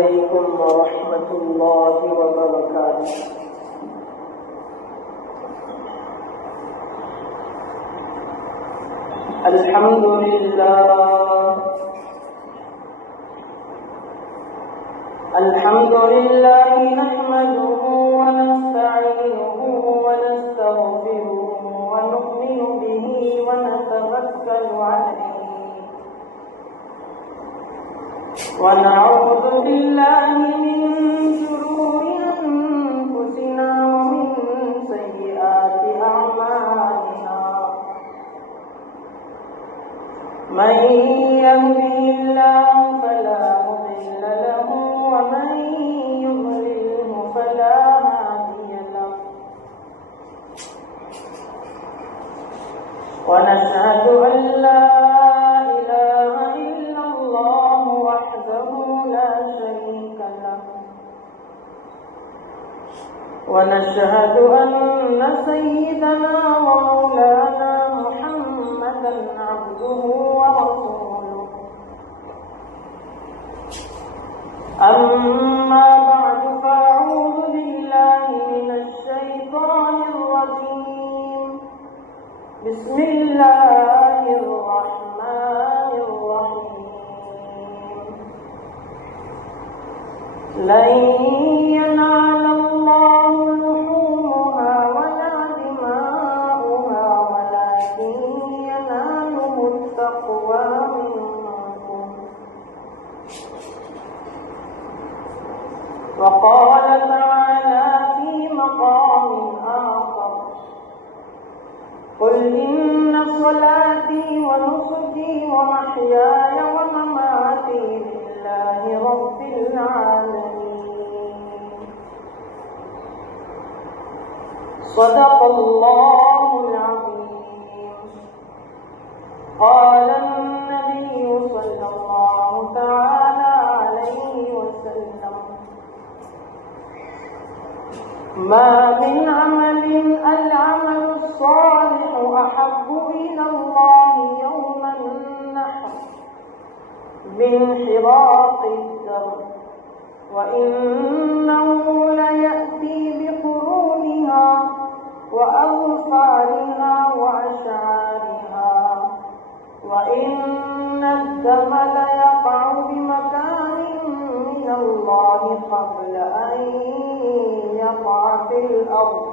علیکم ورحمۃ اللہ وبرکاتہ۔ الحمد للہ نحمده ونستعینه ونستغفره ونؤمن به ونتوکل علیہ ونعوذ باللہ من شرور انفسنا ومن سیئات اعمالنا، من يهده الله فلا مضل له ومن يضلله فلا هادي له، ونشهد أن لا إله إلا الله وحده لا شريك له، ونشهد أن سيدنا ومولانا محمدا عبده ورسوله، أما بعد فأعوذ بالله من الشيطان الرجيم، بسم الله الرحمن الرحيم، لن ينال الله لحومها ولا دماؤها ولكن يناله التقوى منكم، وقال تعالى في مقام آخر، قل إن صلاتي ونسكي ومحياي ومماتي لله رب العالمين، صدق الله العظيم، قال النبي صلى الله تعالى عليه وسلم، ما من عمل العمل الصالح أحب إلى الله يوم النحر من حراق الدرب، وإنه ليأتي بقرونها وأظفارها وأشعارها، وإن الدم ليقع بمكان من الله قبل أن يقع في الأرض،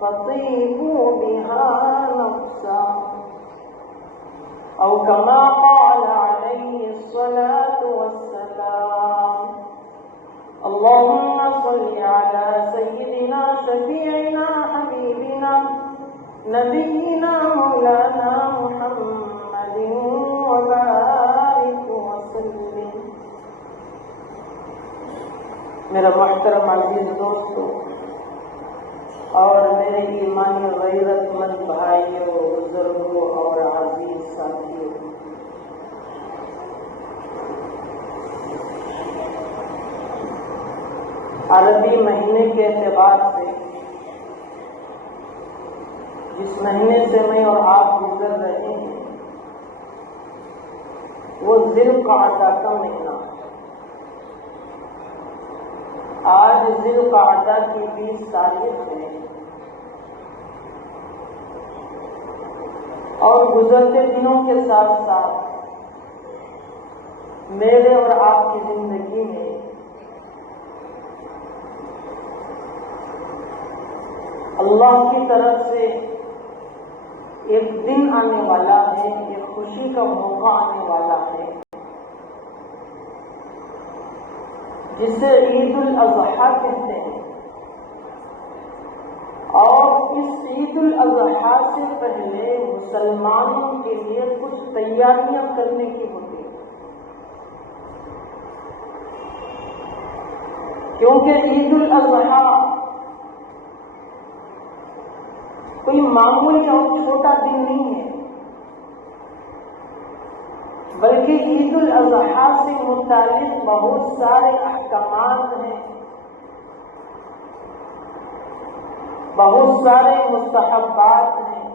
فطيبوا بها نفسا، أو كما قال عليه الصلاة والسلام، اللهم صل على سيدنا شفيعنا حبيبنا نبينا مولانا محمد وبارك وسلم۔ میرا محترم عزیز دوستو اور میرے ایمانی غیرت مند بھائیوں، بزرگوں اور عزیز ساتھیوں، عربی مہینے کے اعتبار سے جس مہینے سے میں اور آپ گزر رہے ہیں وہ ذی القعدہ کا مہینہ، آج ذی القعدہ کی 20 تاریخ ہے، اور گزرتے دنوں کے ساتھ ساتھ میرے اور آپ کی زندگی میں اللہ کی طرف سے ایک دن آنے والا ہے، ایک خوشی کا موقع آنے والا ہے جسے عید الاضحیٰ کہتے ہیں، اور اس عید الاضحیٰ سے پہلے مسلمانوں کے لیے کچھ تیاریاں کرنے کی ہوتی ہیں، کیونکہ عید الاضحیٰ کوئی معمولی اور چھوٹا دن نہیں ہے، بلکہ عید الاضحیٰ سے متعلق بہت سارے احکامات ہیں، بہت سارے مستحبات ہیں،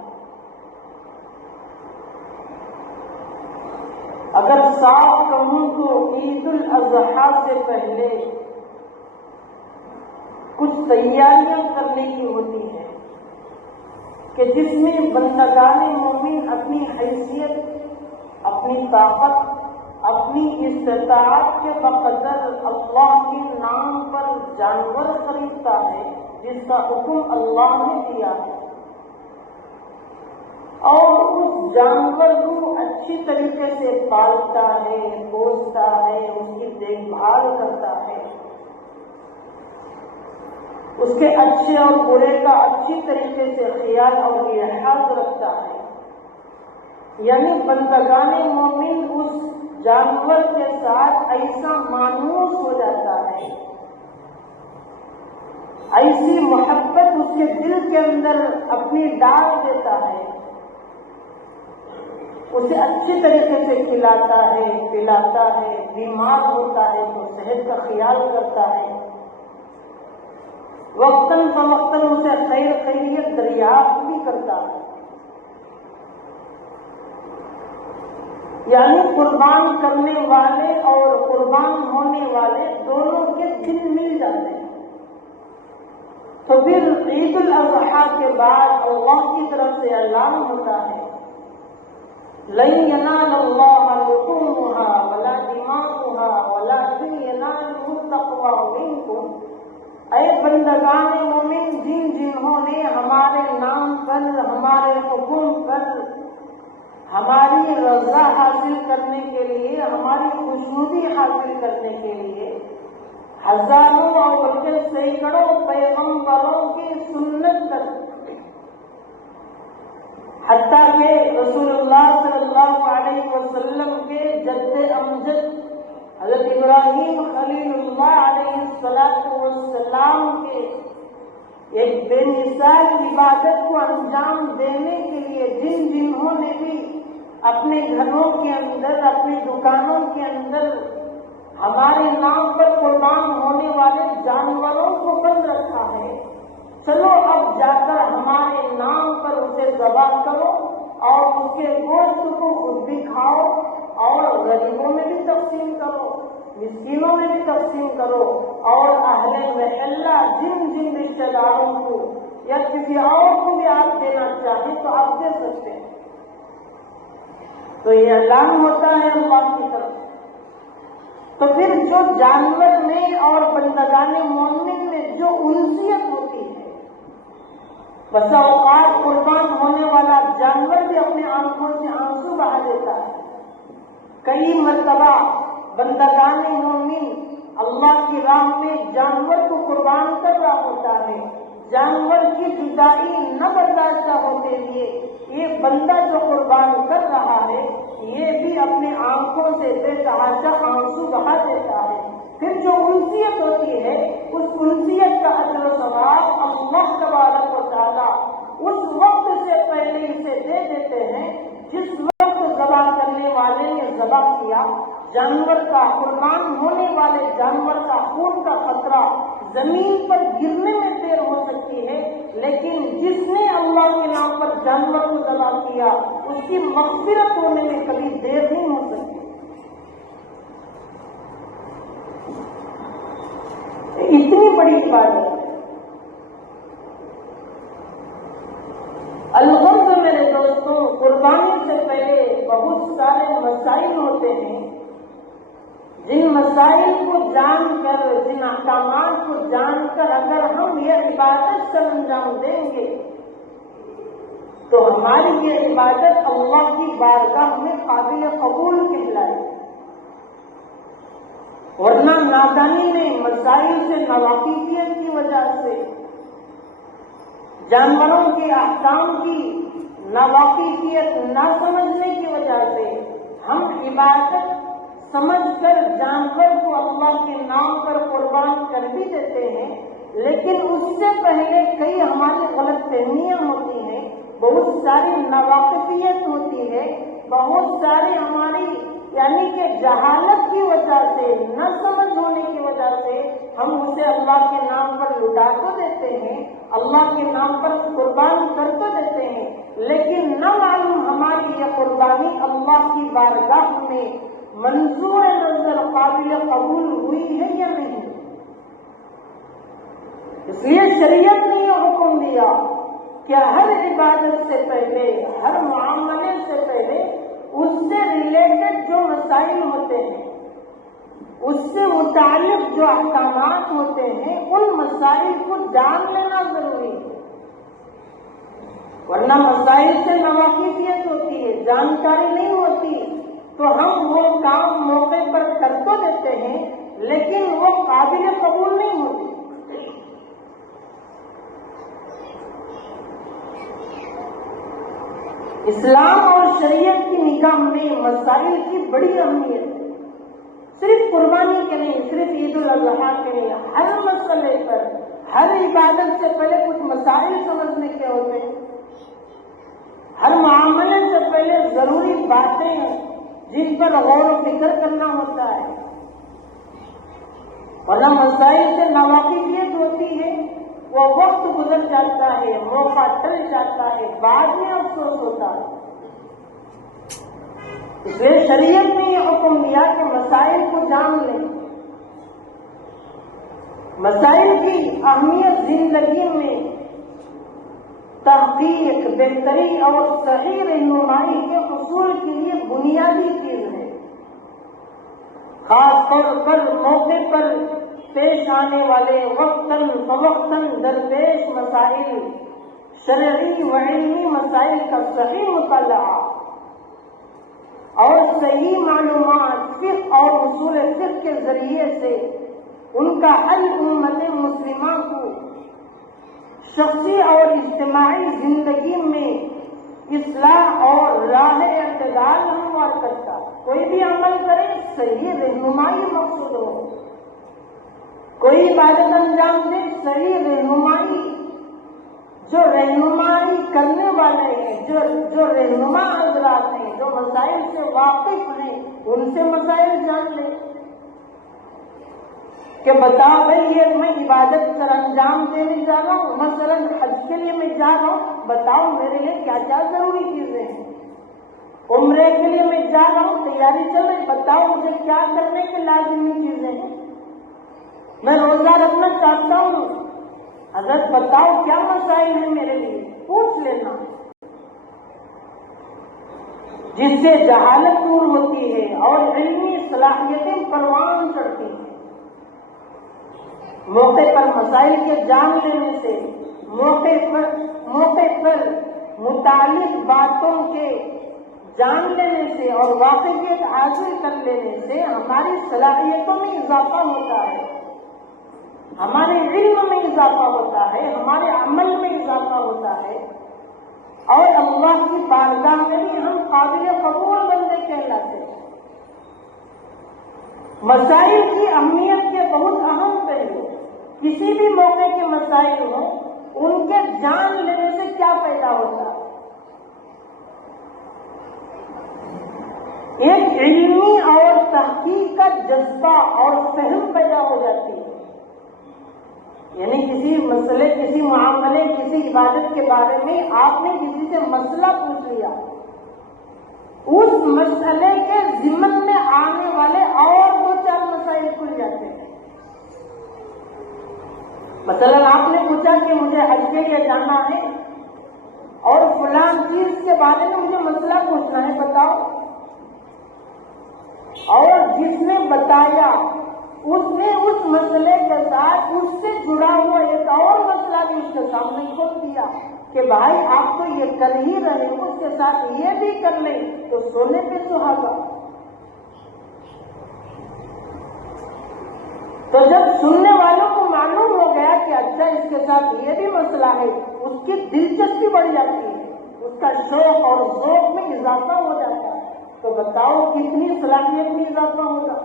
اگر صاف کہوں تو عید الاضحیٰ سے پہلے کچھ تیاریاں کرنے کی ہوتی ہیں کہ جس میں بندگان مومن اپنی حیثیت، اپنی طاقت، اپنی استطاعت کے بقدر اللہ کے نام پر جانور خریدتا ہے جس کا حکم اللہ نے دیا ہے، اور اس جانور کو اچھی طریقے سے پالتا ہے، پوستا ہے، اس کی دیکھ بھال کرتا ہے، اس کے اچھے اور برے کا اچھی طریقے سے خیال اور لحاظ رکھتا ہے، یعنی بندگان مومن اس جانور کے ساتھ ایسا مانوس ہو جاتا ہے، ایسی محبت اس کے دل کے اندر اپنی ڈال دیتا ہے، اسے اچھی طریقے سے کھلاتا ہے، پلاتا ہے، بیمار ہوتا ہے تو صحت کا خیال کرتا ہے، وقتاً فوقتاً اسے خیر خیریت دریافت بھی کرتا ہے، یعنی قربان کرنے والے اور قربان ہونے والے دونوں کے دل مل جاتے ہیں۔ تو پھر عید الاضحیٰ کے بعد اللہ کی طرف سے اعلان ہوتا ہے لَن يَنَالَ اللَّهَ لُحُومُهَا وَلَا دِمَاؤُهَا وَلَٰكِن يَنَالُهُ التَّقْوَىٰ مِنكُمْ، اے بندگان مومن، جنہوں نے ہمارے نام پر، ہمارے حکم پر، ہماری رضا حاصل کرنے کے لیے، ہماری خوشنودی حاصل کرنے کے لیے ہزاروں اور بلکہ سینکڑوں پیغمبروں کی سنت پر، حتیٰ کہ رسول اللہ صلی اللہ علیہ وسلم کے جد امجد حضرت ابراہیم خلیل اللہ علیہ السلام کے ایک بے مثال عبادت کو انجام دینے کے لیے جنہوں نے بھی اپنے گھروں کے اندر، اپنی دکانوں کے اندر ہمارے نام پر قربان ہونے والے جانوروں کو بند رکھا ہے، چلو اب جا کر ہمارے نام پر اسے ذبح کرو اور اس کے گوشت کو خود بھی کھاؤ اور غریبوں میں بھی تقسیم کرو، مسکینوں میں بھی تقسیم کرو، اور اہل محلہ جن رشتہ داروں کو یا کسی اور کو بھی آپ دینا چاہیں تو آپ دے سکتے ہیں۔ تو یہ اعلان ہوتا ہے اللہ کی طرف۔ تو پھر جو جانور میں اور بندگان مومن میں جو انسیت ہوتی ہے، بسا اوقات قربان ہونے والا جانور بھی اپنے آنکھوں سے آنسو بہا دیتا ہے، کئی مرتبہ بندگان مومن اللہ کی راہ میں جانور کو قربان کر رہا ہوتا ہے، جانور کی جدائی نہ برداشت ہوتے ہوئے یہ بندہ جو قربان کر رہا ہے یہ بھی اپنے آنکھوں سے بے تحاشا آنسو بہا دیتا ہے۔ پھر جو انسیت ہوتی ہے اس انسیت کا اجر و ثواب اللہ تبارک و تعالیٰ اس وقت سے پہلے اسے دے دیتے ہیں جس وقت ذبح کرنے والے نے ذبح کیا۔ جانور کا، قربان ہونے والے جانور کا خون کا قطرہ زمین پر گرنے میں دیر ہو سکتی ہے، لیکن جس نے اللہ کے نام پر جانور کو ذبح کیا اس کی مغفرت ہونے میں کبھی دیر نہیں ہو سکتی۔ اتنی بڑی بات ہے۔ الغرض میرے دوستوں، قربانی سے پہلے بہت سارے مسائل ہوتے ہیں، جن مسائل کو جان کر، جن احکامات کو جان کر اگر ہم یہ عبادت سر انجام دیں گے تو ہماری یہ عبادت اللہ کی بارگاہ میں قابل قبول کہلائے، ورنہ نادانی میں، مسائل سے ناواقفیت کی وجہ سے، جانوروں کے احکام کی ناواقفیت، نہ سمجھنے کی وجہ سے ہم عبادت سمجھ کر جانور کو اللہ کے نام پر قربان کر بھی دیتے ہیں، لیکن اس سے پہلے کئی ہماری غلط فہمیاں ہوتی ہیں، بہت ساری ناواقفیت ہوتی ہے، بہت ساری ہماری یعنی کہ جہالت کی وجہ سے، نہ سمجھ ہونے کی وجہ سے ہم اسے اللہ کے نام پر لٹا تو دیتے ہیں، اللہ کے نام پر قربان کر تو دیتے ہیں، لیکن نہ معلوم ہماری یہ قربانی اللہ کی بارگاہ میں منظور نظر قابل قبول ہوئی ہے یا نہیں۔ اس لیے شریعت نے یہ حکم دیا کہ ہر عبادت سے پہلے، ہر معاملے سے پہلے اس سے ریلیٹڈ جو مسائل ہوتے ہیں، اس سے متعلق جو احکامات ہوتے ہیں، ان مسائل کو جان لینا ضروری ہے، ورنہ مسائل سے ناواقفیت ہوتی ہے، جانکاری نہیں ہوتی تو ہم وہ کام موقع پر کر تو دیتے ہیں لیکن وہ قابل قبول نہیں ہوتے۔ اسلام اور شریعت کی نگاہ میں مسائل کی بڑی اہمیت ہے، صرف قربانی کے نہیں، صرف عید الاضحیٰ کے نہیں، ہر مسئلے پر، ہر عبادت سے پہلے کچھ مسائل سمجھنے کے ہوتے ہیں، ہر معاملے سے پہلے ضروری باتیں ہیں جن پر غور و فکر کرنا ہوتا ہے، ورنہ مسائل سے ناواقفیت ہوتی ہے، وہ وقت گزر جاتا ہے، موقع ٹل جاتا ہے، بعد میں افسوس ہوتا ہے۔ اس لیے شریعت نے یہ حکم دیا کہ مسائل کو جان لیں۔ مسائل کی اہمیت زندگی میں تحقیق، بہتری اور صحیح رہنمائی کے حصول کے لیے بنیادی چیز ہے۔ خاص طور پر موقع پر پیش آنے والے وقتاً فوقتاً درپیش مسائل، شرعی و علمی مسائل کا صحیح مطالعہ اور صحیح معلومات فقہ اور اصول فقہ کے ذریعے سے ان کا حل امت مسلمہ کو شخصی اور اجتماعی زندگی میں اصلاح اور راہ اعتدال ہموار کرتا۔ کوئی بھی عمل کرے صحیح رہنمائی مقصود ہو، کوئی عبادت انجام دے صحیح رہنمائی، جو رہنمائی کرنے والے ہیں، جو رہنما حضرات ہیں، جو مسائل سے واقف ہیں، ان سے مسائل جان لیں کہ بتاؤ بھائی یہ میں عبادت سر انجام دینے جا رہا ہوں، مثلا حج کے لیے میں جا رہا ہوں، بتاؤ میرے لیے کیا کیا ضروری چیزیں ہیں، عمرے کے لیے میں جا رہا ہوں، تیاری چل رہی، بتاؤ مجھے کیا کرنے کے لازمی چیزیں ہیں، میں روزہ رکھنا چاہتا ہوں، حضرت بتاؤ کیا مسائل ہیں میرے لیے، پوچھ لینا، جس سے جہالت دور ہوتی ہے اور علمی صلاحیتیں پروان چڑھتی ہیں۔ موقع پر مسائل کے جان لینے سے، موقع پر متعلق باتوں کے جان لینے سے اور واقعیت حاصل کر لینے سے ہماری صلاحیتوں میں اضافہ ہوتا ہے، ہمارے علم میں اضافہ ہوتا ہے، ہمارے عمل میں اضافہ ہوتا ہے، اور اللہ کی بارگاہ میں بھی ہم قابل قبول بندے کہلاتے ہیں۔ مسائل کی اہمیت کے بہت اہم پہلو، کسی بھی موقع کے مسائل ہوں، ان کے جان لینے سے کیا پیدا ہوتا ہے؟ ایک علمی اور تحقیق کا جذبہ اور فہم پیدا ہو جاتی ہے، یعنی کسی مسئلے، کسی معاملے، کسی عبادت کے بارے میں آپ نے کسی سے مسئلہ پوچھ لیا، اس مسئلے کے ضمن میں آنے والے اور دو چار مسائل کھل جاتے ہیں۔ مثلا آپ نے پوچھا کہ مجھے حج کے لیے جانا ہے اور فلاں چیز کے بارے میں مجھے مسئلہ پوچھنا ہے، بتاؤ، اور جس نے بتایا اس نے اس مسئلے کے ساتھ اس سے جڑا ہوا ایک اور مسئلہ بھی اس کے سامنے کھول دیا کہ بھائی آپ تو یہ کر ہی رہے ہیں، اس کے ساتھ یہ بھی کر لیں تو سونے پہ سہاگا۔ تو جب سننے والوں کو معلوم ہو گیا کہ اچھا اس کے ساتھ یہ بھی مسئلہ ہے، اس کی دلچسپی بڑھ جاتی ہے، اس کا شوق اور ذوق میں اضافہ ہو جاتا ہے، تو بتاؤ کتنی صلاحیت میں اضافہ ہوگا۔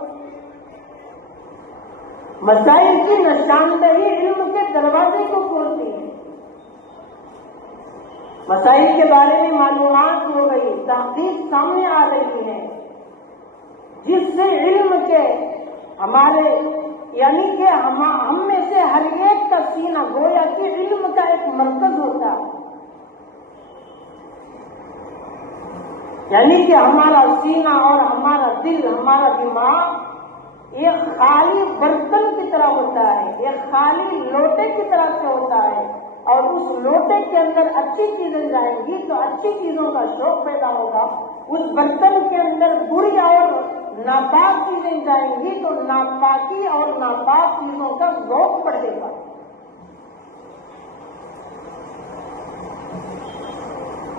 مسائل کی نشاندہی علم کے دروازے کو کھولتی ہے، مسائل کے بارے میں معلومات ہو گئی، تحقیق سامنے آ رہی ہے، جس سے علم کے ہمارے یعنی کہ ہم میں سے ہر ایک کا سینہ گویا کہ علم کا ایک مرکز ہوتا ہے، یعنی کہ ہمارا سینہ اور ہمارا دل، ہمارا دماغ ایک خالی برتن کی طرح ہوتا ہے، ایک خالی لوٹے کی طرح سے ہوتا ہے، اور اس لوٹے کے اندر اچھی چیزیں جائیں گی تو اچھی چیزوں کا شوق پیدا ہوگا، اس برتن کے اندر بری اور ناپاک چیزیں جائیں گی تو ناپاکی اور ناپاک چیزوں کا ذوق بڑھے گا۔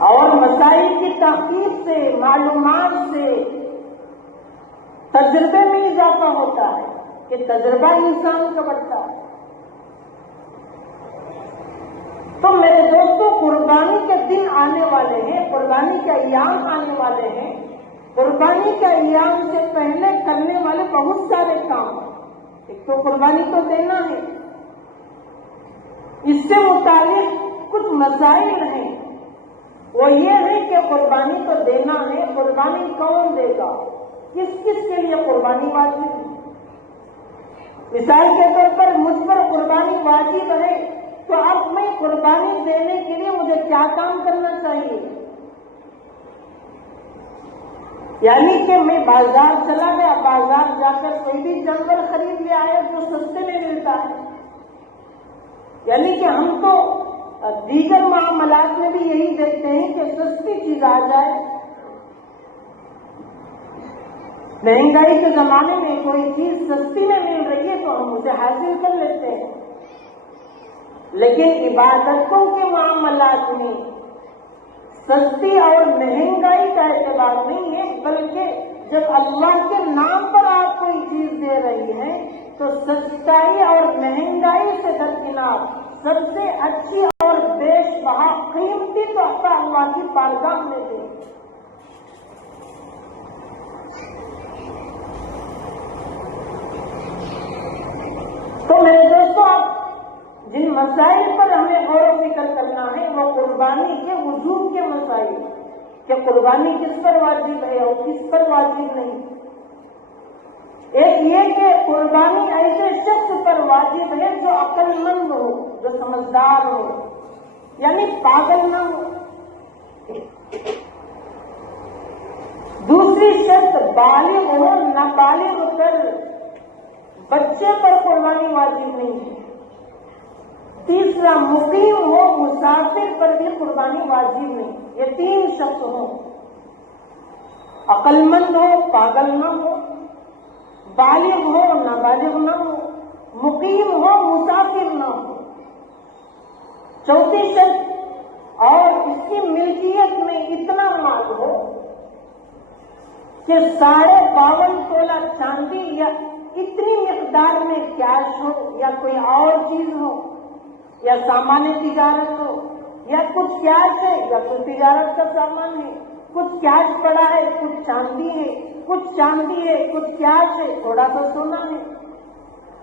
اور مسائل کی تحقیق سے، معلومات سے تجربے میں اضافہ ہوتا ہے کہ تجربہ انسان کا بڑھتا ہے۔ تو میرے دوستوں، قربانی کے دن آنے والے ہیں، قربانی کے ایام آنے والے ہیں۔ قربانی کے ایام سے پہلے کرنے والے بہت سارے کام ہیں۔ ایک تو قربانی تو دینا ہے، اس سے متعلق کچھ مسائل ہیں، وہ یہ ہے کہ قربانی تو دینا ہے، قربانی کون دے گا، کس کس کے لیے قربانی واجب ہے۔ مثال کے طور پر مجھ پر قربانی واجب ہے تو اب میں قربانی دینے کے لیے مجھے کیا کام کرنا چاہیے؟ یعنی کہ میں بازار چلا گیا، بازار جا کر کوئی بھی جانور خرید لے آیا جو سستے میں ملتا ہے، یعنی کہ ہم تو دیگر معاملات میں بھی یہی دیکھتے ہیں کہ سستی چیز آ جائے۔ مہنگائی کے زمانے میں کوئی چیز سستی میں مل رہی ہے تو ہم اسے حاصل کر لیتے ہیں، لیکن عبادتوں کے معاملات میں سستی اور مہنگائی کا اعتبار نہیں ہے، بلکہ جب اللہ کے نام پر آپ کوئی چیز دے رہی ہے تو سستی اور مہنگائی سے درکنار سب سے اچھی اور بیش بہا قیمتی تحفہ اللہ کی بارگاہ میں دے۔ تو میرے دوستوں، آپ جن مسائل پر ہمیں غور و فکر کرنا ہے وہ قربانی کے وجوب کے مسائل، کہ قربانی کس پر واجب ہے اور کس پر واجب نہیں۔ ایک یہ کہ قربانی ایسے شخص پر واجب ہے جو عقل مند ہو، جو سمجھدار ہو، یعنی پاگل نہ ہو۔ دوسری شرط بالغ ہو، نابالغ کر بچے پر قربانی واجب نہیں ہے۔ تیسرا مقیم ہو، مسافر پر بھی قربانی واجب نہیں۔ یہ تین شخص ہوں، عقل مند ہو، پاگل نہ ہو، بالغ ہو، نابالغ نہ ہو، مقیم ہو، مسافر نہ ہو۔ چوتھی شرط، اور اس کی ملکیت میں اتنا مال ہو کہ 52.5 تولہ چاندی یا اتنی مقدار میں کیش ہو، یا کوئی اور چیز ہو، یا سامان تجارت ہو، یا کچھ کیش ہے یا کوئی تجارت کا سامان ہے، کچھ کیش پڑا ہے، کچھ چاندی ہے، کچھ چاندی ہے، کچھ کیش ہے، تھوڑا سا سونا ہے،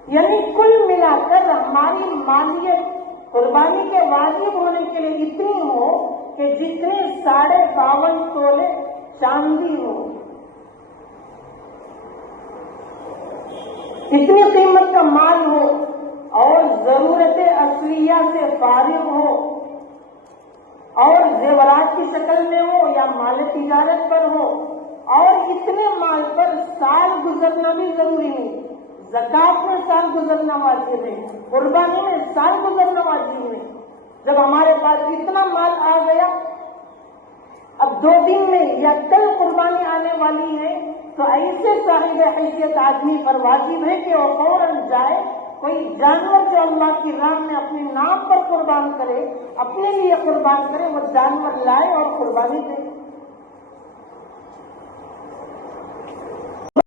یعنی کل ملا کر ہماری مالیت قربانی کے واجب ہونے کے لیے اتنی ہو کہ جتنے 52.5 تولے چاندی ہو، اتنی قیمت کا مال ہو، اور ضرورت اصلیہ سے فارغ ہو، اور زیورات کی شکل میں ہو یا مال تجارت پر ہو، اور اتنے مال پر سال گزرنا بھی ضروری نہیں۔ زکات میں سال گزرنا واجب ہے، قربانی میں سال گزرنا واجب ہے۔ جب ہمارے پاس اتنا مال آ گیا، اب 2 دن میں یا کل قربانی آنے والی ہے، تو ایسے صاحب حیثیت آدمی پر واجب ہے کہ وہ فوراً جائے، کوئی جانور جو اللہ کی راہ میں اپنے نام پر قربان کرے، اپنے لیے قربان کرے، وہ جانور لائے اور قربانی دے۔